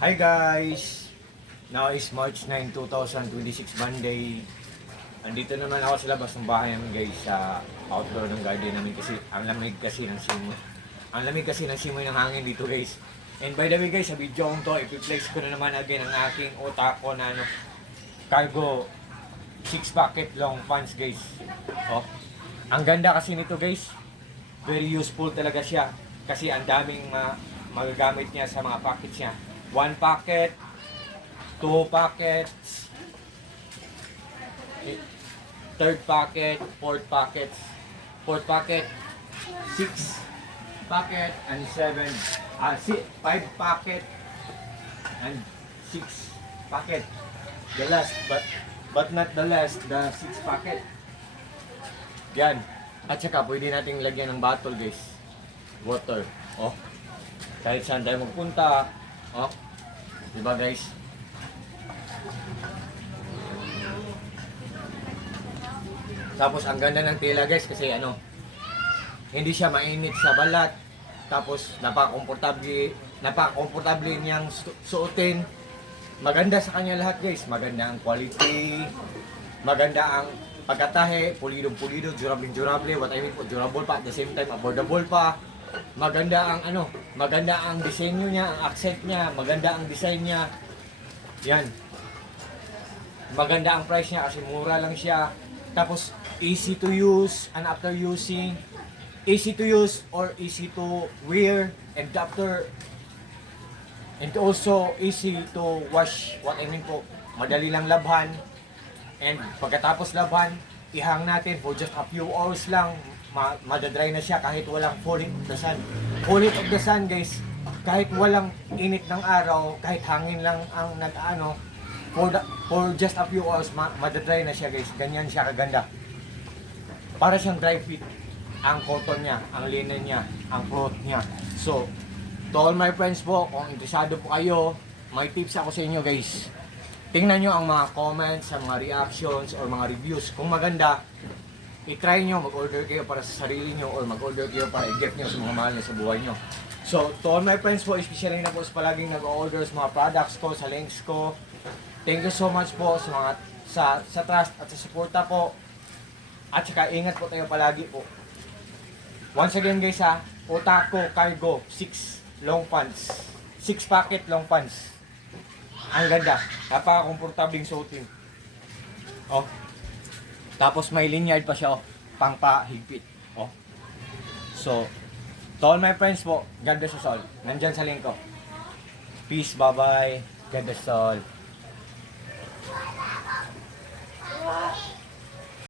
Hi guys! Now is March 9, 2026 Monday. Andito naman ako sa labas ng bahay namin guys sa outdoor ng garden namin kasi ang lamig kasi ng simoy. Ang lamig kasi ng simoy ng hangin dito guys. And by the way guys, sa video kong to, i-place ko na naman again ang aking Otako na cargo 6 pocket long pants guys. Oh. Ang ganda kasi nito guys. Very useful talaga siya kasi ang daming magagamit niya sa mga pockets niya. 1 packet, 2 packets, 3rd packet, 4th packets, 4th packet, 6 packet, and 5 packet, and 6 packet. The last, but not the last, the 6 packet. Yan. At saka pwede nating lagyan ng bottle guys. Water. Oh. Kahit saan tayo magpunta. Oh. Diba guys? Tapos ang ganda ng tela guys kasi hindi siya mainit sa balat. Tapos napaka-komportable niyang suotin. Maganda sa kanya lahat guys. Maganda ang quality. Maganda ang pagkatahe, pulido-pulido, durable, what I mean po, durable pa at the same time affordable pa. Maganda ang disenyo niya, ang accent niya, maganda ang design niya. Yan. Maganda ang price niya kasi mura lang siya. Tapos easy to use and after using, easy to use or easy to wear and after and also easy to wash, what I mean po, madali lang labhan. And pagkatapos labhan, ihang natin for just a few hours lang, madadry na siya kahit walang full heat of the sun. Full heat of the sun guys, kahit walang init ng araw, kahit hangin lang ang for just a few hours, madadry na siya guys. Ganyan siya kaganda. Para siyang dry fit. Ang cotton niya, ang linen niya, ang cloth niya. So, to all my friends po, kung interesado po kayo, may tips ako sa inyo guys. Tingnan nyo ang mga comments, ang mga reactions, or mga reviews. Kung maganda, i-try nyo, mag-order kayo para sa sarili nyo, or mag-order kayo para i-gift nyo sa mga mahal nyo sa buhay nyo. So, to all my friends po, especially na po sa palaging nag-order sa mga products ko, sa links ko. Thank you so much po sa mga sa trust at sa suporta po. At saka ingat po tayo palagi po. Once again guys Otako Cargo 6 long pants. 6 packet long pants. Ang ganda. Napaka-komportabling suotin. Oh. Tapos may linyard pa siya, pang pahigpit. Oh. So, to all my friends po, God bless us all. Nandyan sa link ko. Peace, bye-bye. God bless us all.